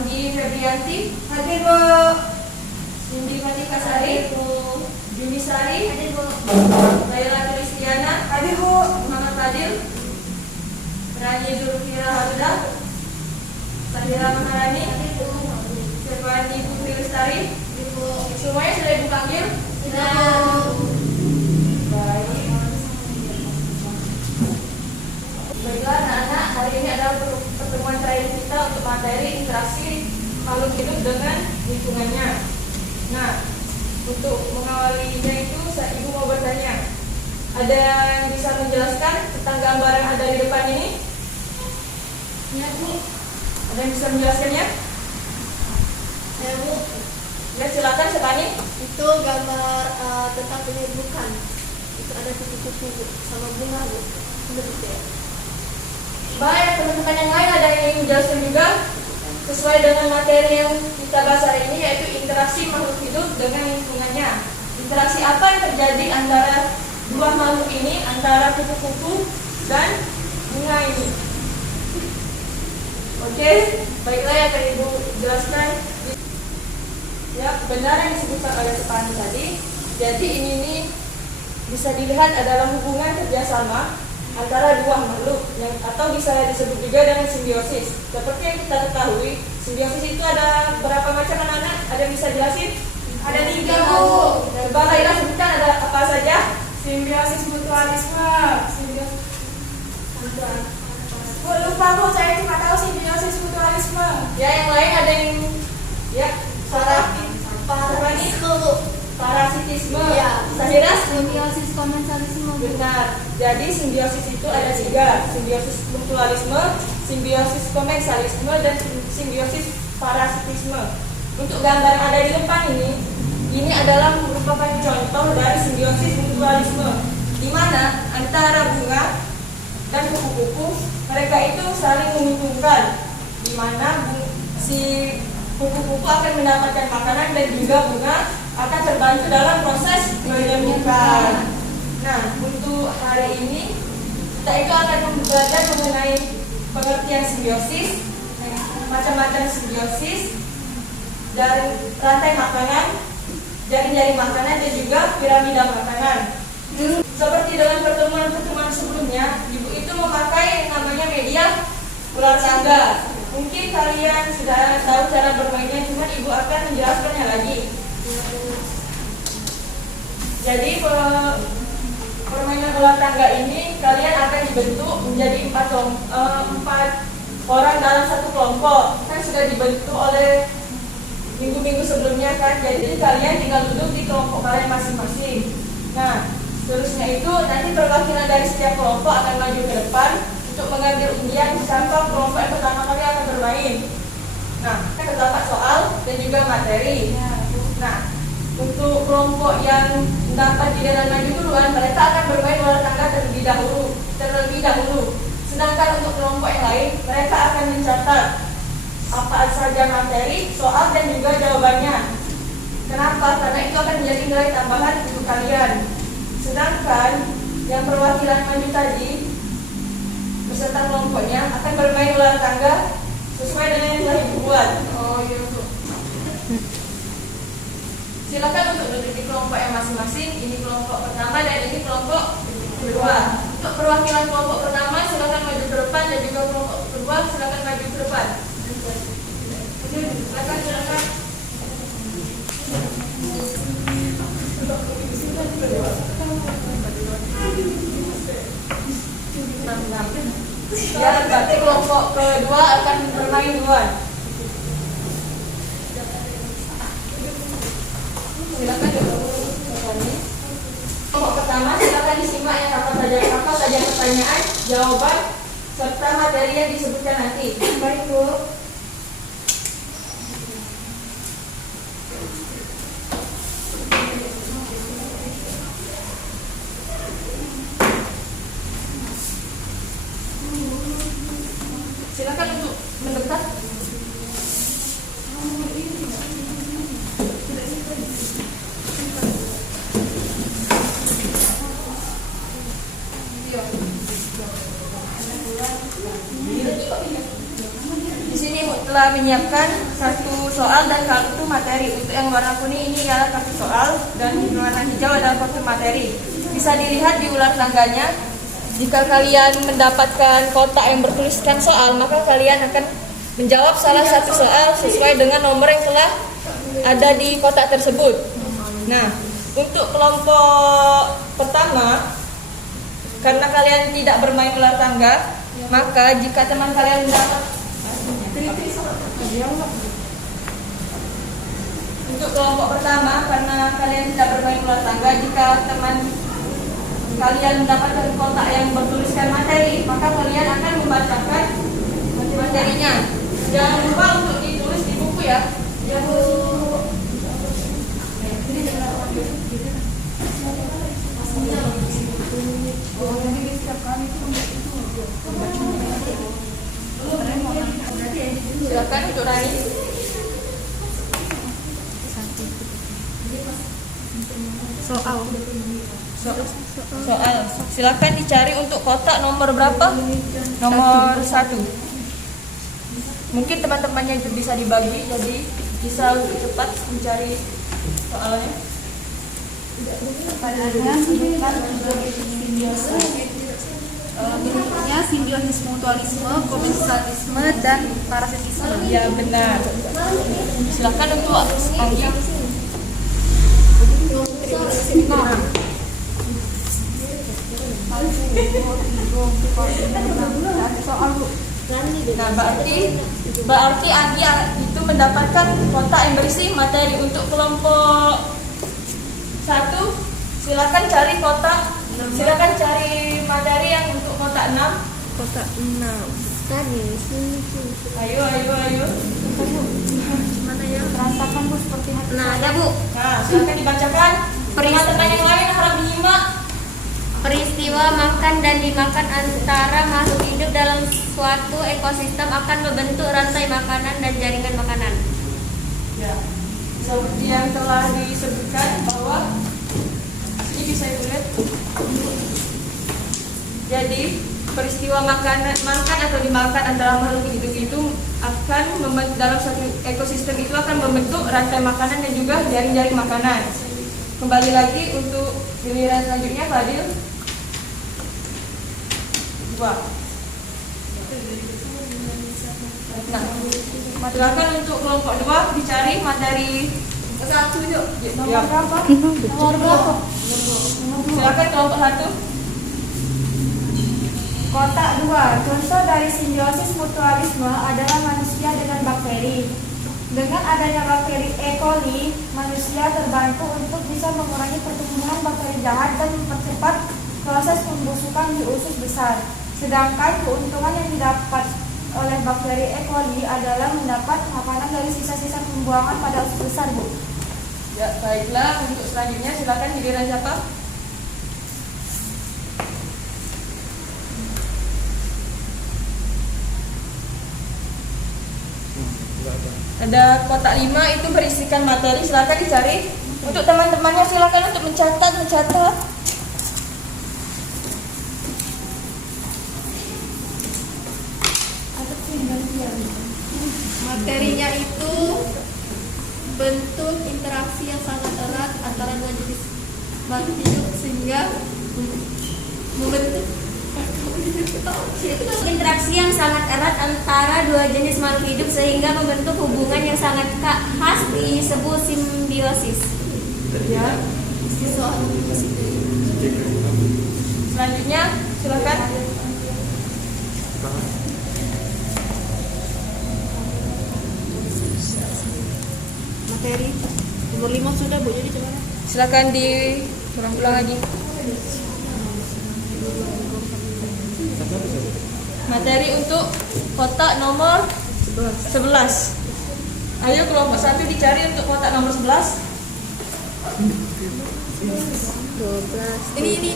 Anggi Febrianti, Hadir Bu. Cindy Fatika Sari, Juni Sari, Hadir Bu. Laila Kristiana, Hadir Bu. Muhammad Fadil, Rani Zulfira Harudah, Sahira Maharani, Hadir Bu. Sefani Putri Lestari. Hadir Bu. Semuanya sudah Ibu panggil? Sudah Bu. Baik. Baiklah anak-anak, hari ini adalah pertemuan terakhir kita untuk materi interaksi makhluk hidup dengan lingkungannya. Nah, untuk mengawalinya itu Ibu mau bertanya. Ada yang bisa menjelaskan tentang gambar yang ada di depan ini? Ya Bu. Ada yang bisa menjelaskannya? Ya Bu. Ya silakan Sefani. Itu gambar tentang penyerbukan. Itu ada kupu-kupu Bu, sama bunga Bu. Itu detail. Baik, teman-teman yang lain ada yang ingin menjelaskan juga sesuai dengan materi yang kita bahas hari ini, yaitu interaksi makhluk hidup dengan lingkungannya. Interaksi apa yang terjadi antara dua makhluk ini, antara kupu-kupu dan bunga ini? Oke, baiklah ya tadi Ibu jelaskan. Ya, benar yang disebutkan oleh Sefani tadi. Jadi ini nih bisa dilihat adalah hubungan kerjasama antara dua makhluk yang atau bisa disebut juga dengan simbiosis. Seperti yang kita ketahui, simbiosis itu ada berapa macam anak-anak? Ada yang bisa jelasin? Ada 3 Bu. Coba Laila sebutkan ada apa saja? Simbiosis mutualisme. Bu, lupa Bu, saya cuma tahu simbiosis mutualisme. Ya, yang lain ada yang ya Parasitisme Bu. parasitisme. Ya. Sahira? Simbiosis komensalisme. Benar. Jadi simbiosis itu ada 3, simbiosis mutualisme, simbiosis komensalisme, dan simbiosis parasitisme. Untuk gambar yang ada di depan ini adalah merupakan contoh dari simbiosis mutualisme, di mana antara bunga dan kupu-kupu mereka itu saling menguntungkan, di mana si kupu-kupu akan mendapatkan makanan dan juga bunga akan terbantu dalam proses menyembuhkan. Nah, untuk hari ini kita itu akan belajar mengenai pengertian simbiosis, macam-macam simbiosis, dari rantai makanan, jaring-jaring makanan, dan juga piramida makanan. Seperti dalam pertemuan-pertemuan sebelumnya, Ibu itu memakai yang namanya media ular tangga. Mungkin kalian sudah tahu cara bermainnya, cuma Ibu akan menjelaskannya lagi. Jadi permainan ular tangga ini kalian akan dibentuk menjadi 4 orang dalam satu kelompok. Kan sudah dibentuk oleh minggu-minggu sebelumnya kan. Jadi kalian tinggal duduk di kelompok kalian masing-masing. Nah, seterusnya itu nanti perwakilan dari setiap kelompok akan maju ke depan untuk mengambil undian siapa kelompok yang pertama kali akan bermain. Nah, terdapat soal dan juga materi. Nah, untuk kelompok yang dapat tidak maju duluan, mereka akan bermain ular tangga terlebih dahulu. Sedangkan untuk kelompok yang lain, mereka akan mencatat apa saja materi, soal dan juga jawabannya. Kenapa? Karena itu akan menjadi nilai tambahan untuk kalian. Sedangkan yang perwakilan maju tadi beserta kelompoknya akan bermain ular tangga sesuai dengan yang telah Ibu buat. Oh iya Bu. Silakan untuk duduk di kelompok yang masing-masing. Ini kelompok pertama dan ini kelompok kedua. Untuk perwakilan kelompok pertama silakan maju ke depan dan juga kelompok kedua silakan maju ke depan. Silakan. Ya, berarti kelompok kedua akan bermain duluan. Silakan kelompok pertama silakan disimak yang apa saja pertanyaan, jawaban serta materi yang disebutkan nanti. Baik Bu. Silakan untuk mendekat. Di sini telah menyiapkan satu soal dan kartu materi. Untuk yang warna kuning ini adalah kartu soal dan yang warna hijau adalah kartu materi. Bisa dilihat di ular tangganya. Jika kalian mendapatkan kotak yang bertuliskan soal, maka kalian akan menjawab salah satu soal sesuai dengan nomor yang telah ada di kotak tersebut. Nah, untuk kelompok pertama, karena kalian tidak bermain ular tangga, maka jika teman kalian mendapat untuk kelompok pertama, karena kalian tidak bermain ular tangga, jika teman kalian mendapatkan kotak yang bertuliskan materi, maka kalian akan membacakan materinya. Jangan lupa untuk ditulis di buku ya. Silakan untuk Rani. Soal. Silakan dicari untuk kotak nomor berapa? Nomor 1. Mungkin teman-temannya itu bisa dibagi, jadi bisa lebih cepat mencari soalnya. Bentuknya simbiosis mutualisme, komensalisme, dan parasitisme. Ya benar. Silakan untuk Anggi. Nah, berarti Anggi itu mendapatkan kotak yang berisi materi. Untuk kelompok 1, silakan cari materi yang untuk kotak 6. Kotak 6. Tadi sini. Ayo. Mana ya? Rasakan Bu seperti hati. Nah, ya Bu. Nah, silakan dibacakan. Teman-teman yang lain harap menyimak. Peristiwa makan dan dimakan antara makhluk hidup dalam suatu ekosistem akan membentuk rantai makanan dan jaringan makanan. Ya, seperti yang telah disebutkan bahwa ini bisa dilihat. Jadi peristiwa makan atau dimakan antara makhluk hidup itu akan dalam suatu ekosistem itu akan membentuk rantai makanan dan juga jaring-jaring makanan. Kembali lagi untuk giliran selanjutnya, Fadil. 2. Nah, silakan untuk kelompok 2 dicari materi 1 yuk. Nomor berapa? Nomor berapa? Silakan kelompok 1. Kotak 2. Contoh dari simbiosis mutualisme adalah manusia dengan bakteri. Dengan adanya bakteri E. coli, manusia terbantu untuk bisa mengurangi pertumbuhan bakteri jahat dan mempercepat proses pembusukan di usus besar. Sedangkan keuntungan yang didapat oleh bakteri E. coli adalah mendapat makanan dari sisa-sisa pembuangan pada usus besar, Bu. Ya, baiklah. Untuk selanjutnya silakan giliran siapa? Ada kotak 5 itu berisikan materi, silakan dicari. Untuk teman-temannya silakan untuk mencatat. Materinya itu bentuk interaksi yang sangat erat antara dua jenis makhluk hidup sehingga membentuk Interaksi yang sangat erat antara dua jenis makhluk hidup sehingga membentuk hubungan yang sangat khas disebut simbiosis. Ya. Selanjutnya silakan. materi nomor 5 sudah Bu, jadi coba Silakan diulang lagi. Materi untuk kotak nomor 11. Ayo kelompok 1 dicari untuk kotak nomor 11. 12. Ini.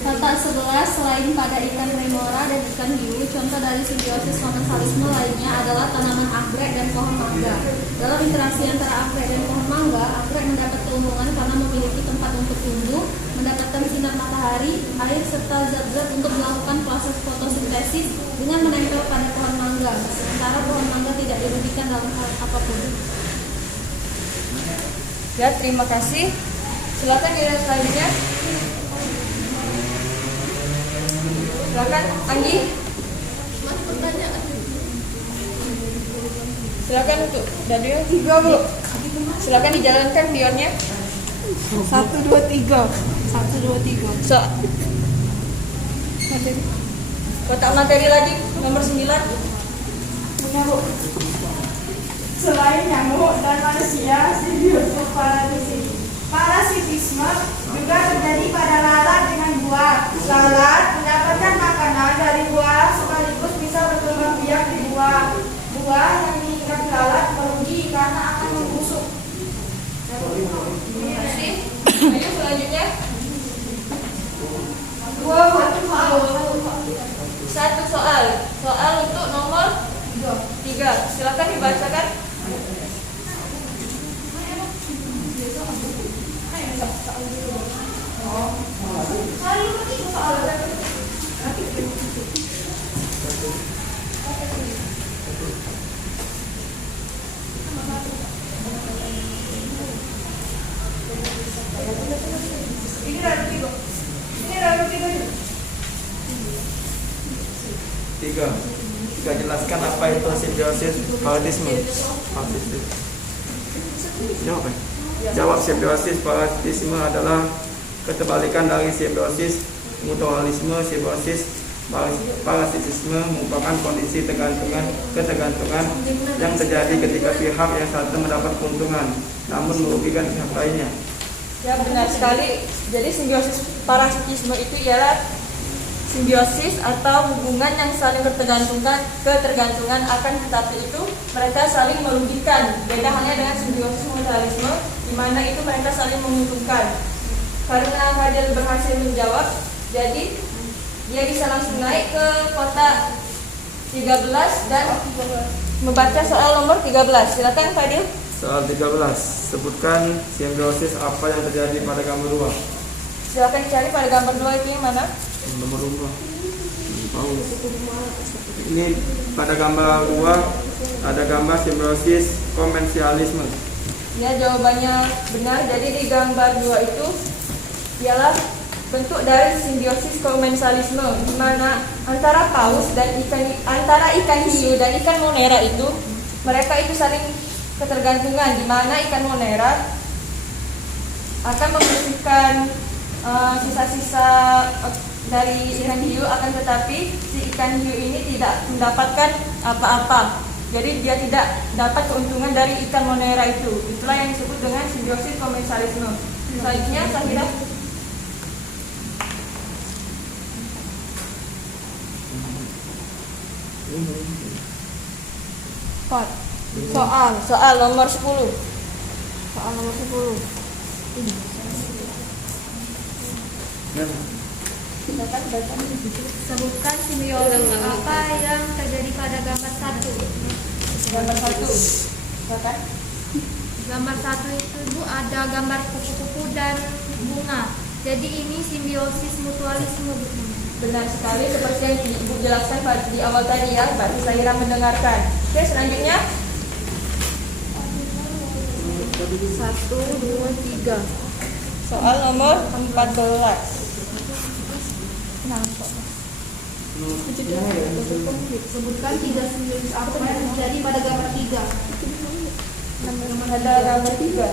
Kotak 11 selain pada ikan remora dan ikan hiu, contoh dari simbiosis komensalisme lainnya adalah tanaman anggrek dan pohon mangga. Dalam interaksi antara anggrek dan pohon mangga, anggrek mendapat keuntungan karena memiliki tempat untuk tumbuh, mendapatkan sinar matahari matahari, air, serta zat-zat untuk melakukan proses fotosintesis dengan menempel pada pohon mangga. Sementara pohon mangga tidak dirugikan dalam hal apapun. Ya, terima kasih. Silakan giliran selanjutnya. Silakan Andi. Mas pertanyaan. Silakan untuk Daniel. 3 Bu. Silakan dijalankan bionnya. 1, 2, 3. 1, 2, 3. So. Kotak materi lagi nomor 9. Punya Bu. Selain nyamuk dan manusia, simbiosis parasitisme juga terjadi pada lalat dengan buah. Lalat mendapatkan makanan dari buah sekaligus bisa berkembang biak di buah. Buah yang diingkat lalat merugi karena akan membusuk. Terima kasih. Ayo selanjutnya. 1 soal. Soal untuk nomor 3. Silakan dibacakan. Tiga, jelaskan apa itu simbiosis parasitisme. Jawab ya? Jawab. Simbiosis parasitisme adalah keterbalikan dari simbiosis mutualisme. Simbiosis parasitisme merupakan kondisi ketergantungan yang terjadi ketika pihak yang satu mendapat keuntungan namun merugikan pihak lainnya. Ya, benar sekali. Jadi simbiosis parasitisme itu ialah simbiosis atau hubungan yang saling ketergantungan akan tetapi itu mereka saling merugikan. Beda halnya dengan simbiosis mutualisme di mana itu mereka saling menguntungkan. Karena Fadil berhasil menjawab, jadi dia bisa langsung naik ke kotak 13 dan membaca soal nomor 13. Silakan Fadil. Soal 13, sebutkan simbiosis apa yang terjadi pada gambar 2. Silakan cari pada gambar 2 itu yang mana? Nomor 2. Ini pada gambar 2 ada gambar simbiosis komensialisme. Ya, jawabannya benar. Jadi di gambar 2 itu ialah bentuk dari simbiosis komensalisme di mana antara paus dan ikan hiu dan ikan monera itu mereka itu saling ketergantungan di mana ikan monera akan membersihkan sisa-sisa dari ikan hiu akan tetapi si ikan hiu ini tidak mendapatkan apa-apa. Jadi dia tidak dapat keuntungan dari ikan monera itu. Itulah yang disebut dengan simbiosis komensalisme. Selanjutnya Sahira. Soal nomor 10. Soal nomor 10. Sebutkan simbiosis apa yang terjadi pada gambar 1. Gambar 1. Silakan. Gambar 1 itu Bu ada gambar kupu-kupu dan bunga. Jadi ini simbiosis mutualisme Bu. Benar sekali seperti yang Ibu jelaskan di awal tadi ya, Mbak Sahira mendengarkan. Oke, selanjutnya 1, 2, 3. soal nomor 14. Sebutkan 3 simbiosis apa yang terjadi pada gambar 3. Ada gambar 3.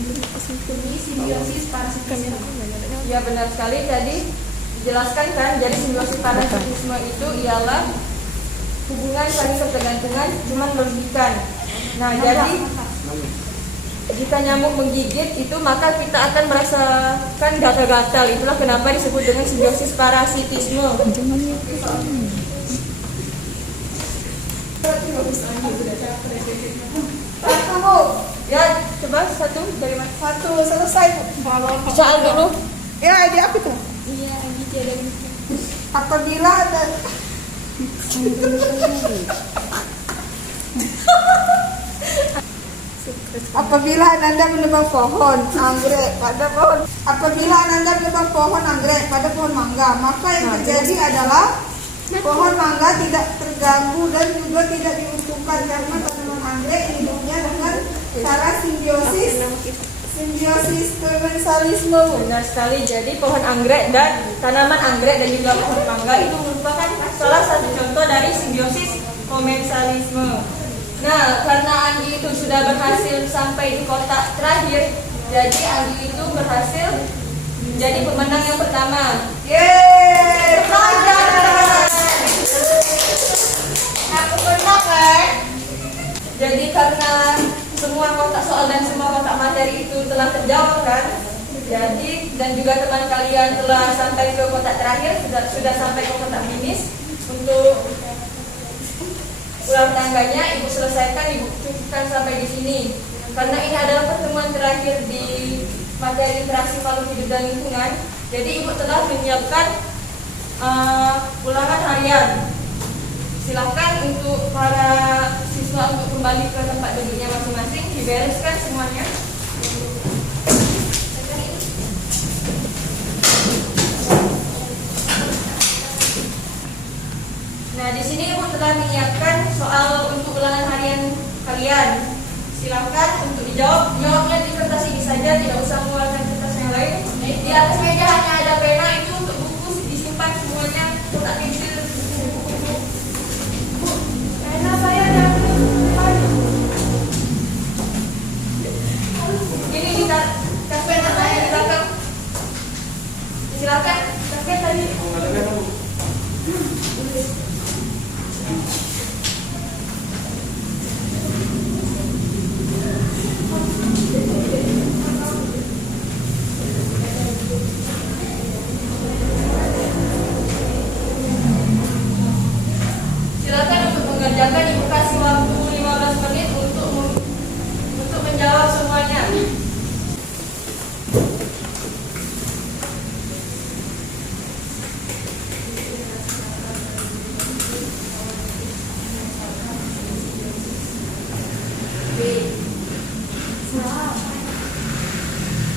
Ini simbiosis parasitisme. Ya, benar sekali. Jadi dijelaskan kan, jadi simbiosis parasitisme itu ialah hubungan saling ketergantungan cuman merugikan. Nah, jadi jika nyamuk menggigit itu maka kita akan merasakan gatal-gatal. Itulah kenapa disebut dengan simbiosis parasitisme. Kamu ya coba satu dari mana? Satu selesai Bu. Soal dulu. Ya, di apa tuh? Iya, gitu ada Apabila dan Apabila Ananda menebang pohon anggrek pada pohon, apabila Ananda menebang pohon anggrek pada pohon mangga, maka yang terjadi adalah pohon mangga tidak terganggu dan juga tidak diuntungkan karena tanaman anggrek hidupnya dengan cara simbiosis komensalisme. Benar sekali. Jadi pohon anggrek dan tanaman anggrek dan juga pohon mangga itu merupakan salah satu contoh dari simbiosis komensalisme. Nah, karena Anggi itu sudah berhasil sampai di kotak terakhir, jadi Anggi itu berhasil menjadi pemenang yang pertama. Yeay! Aku menang, Jadi karena semua kotak soal dan semua kotak materi itu telah terjawab kan? Jadi dan juga teman kalian telah sampai ke kotak terakhir, sudah sampai ke kotak finish. Untuk ulang tangganya Ibu selesaikan, Ibu cukupkan sampai di sini. Karena ini adalah pertemuan terakhir di materi interaksi makhluk hidup dan lingkungan, jadi Ibu telah menyiapkan ulangan harian. Silakan untuk para siswa untuk kembali ke tempat duduknya masing-masing, dibereskan semuanya. Nah, di sini Ibu telah menyiapkan soal untuk ulangan harian kalian. Silakan untuk dijawab. Jawabnya di kertas ini saja, tidak usah mengeluarkan kertas yang lain. Di atas meja hanya ada pena, itu untuk buku disimpan semuanya, kotak pensil, buku-buku. Pena saya dan Ini kita tas pena saya di belakang. Silakan, tas pena tadi. Silakan untuk mengerjakan, Ibu kasih waktu 15 menit untuk menjawab semuanya.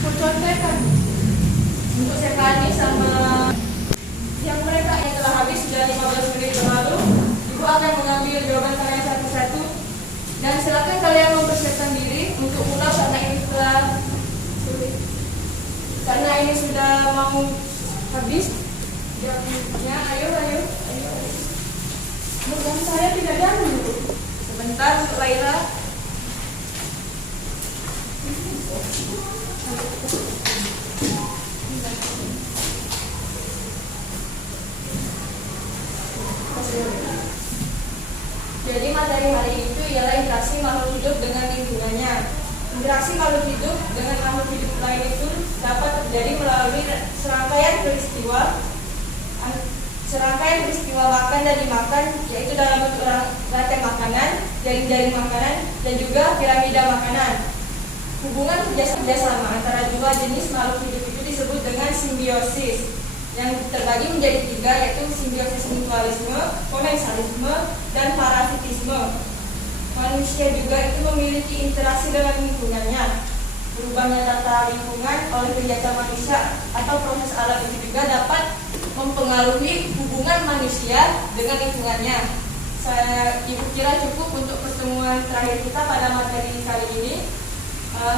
Untuk Sekani sama yang mereka yang telah habis sudah 15 menit berlalu, Ibu akan mengambil jawaban kalian satu-satu dan silakan kalian mempersiapkan diri untuk pulang karena ini sudah mau habis jamnya. Ayo. bukan saya tidak ganggu. Sebentar untuk Laila. Jadi materi hari itu ialah interaksi makhluk hidup dengan lingkungannya. Interaksi makhluk hidup dengan makhluk hidup lain itu dapat terjadi melalui serangkaian peristiwa makan dan dimakan, yaitu dalam bentuk rantai makanan, jaring-jaring makanan, dan juga piramida makanan. Hubungan kerjasama antara dua jenis makhluk hidup itu disebut dengan simbiosis, yang terbagi menjadi tiga, yaitu simbiosis mutualisme, komensalisme, dan parasitisme. Manusia juga itu memiliki interaksi dengan lingkungannya. Berubahnya tata lingkungan oleh kegiatan manusia atau proses alam itu juga dapat mempengaruhi hubungan manusia dengan lingkungannya. Ibu kira cukup untuk pertemuan terakhir kita pada materi kali ini.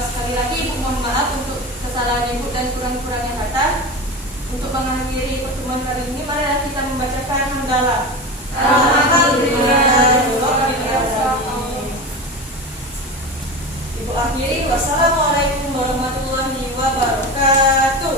Sekali lagi Ibu mohon maaf untuk kesalahan Ibu dan kurang-kurangnya kata. Untuk mengakhiri pertemuan kali ini, mari kita membacakan hamdalah. Alhamdulillah. Ibu akhiri, wassalamualaikum warahmatullahi wabarakatuh.